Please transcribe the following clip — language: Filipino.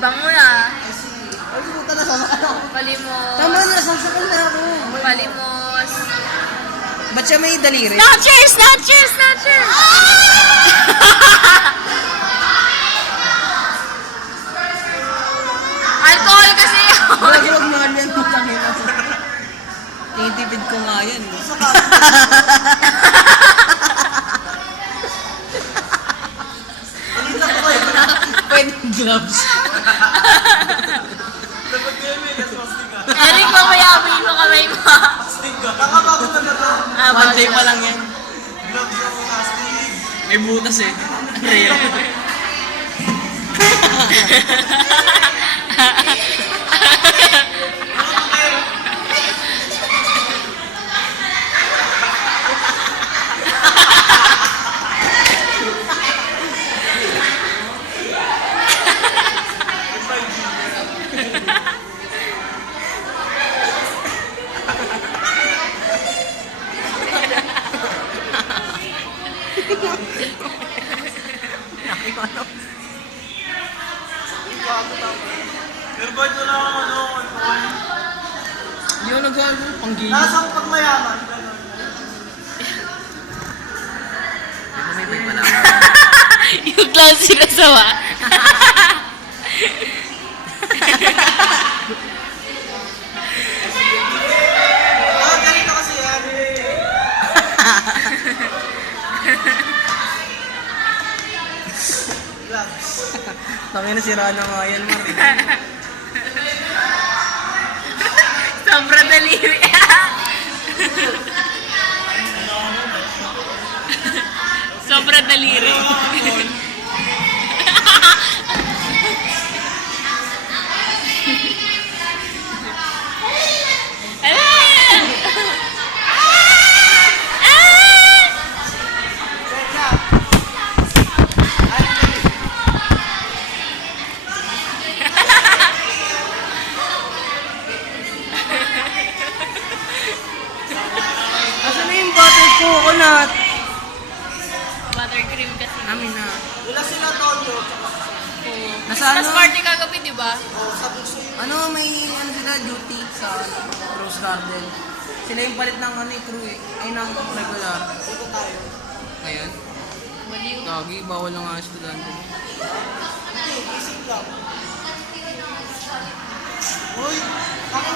Bango na. Ay, puta na, sasakal ako. Palimos. Tama na, sasakal na ako. Palimos. Ba't siya may daliri? Snatchers! Snatchers! Snatchers! Alcohol kasi yun. Huwag mahal yan mo kami na. Tinitipid ko nga yan. Pwede gloves. Eric, mamayabi mo kamay mo. Kakabago na ba ito? One day pa lang yan. Gloves ng plastic. May butas eh. Real. Pero ba't wala kang ano? Hindi ako nagagawa. Panggilid. Nasang pagmayaman. Ganun. May bay pala. Yung clown sinasawa. Ganito kasi yan. Gloves. Tangin na sira na nga yan, Mar. Sobrang daliri. Sobrang daliri. Asan na yung butter coconut? Buttercream kasi. Amin na. Wala sila Tonyo. Nasa Mas ano? party kagabi, di ba? O, sa puso yun. Ano, may ano sila duty sa Rose Garden. Sila yung palit ng ano, crew eh. Ay, ng regular. Ito tayo. Ngayon? Baliw. Gagi, bawal na nga estudyante. Hindi, isip lang. Uy, ako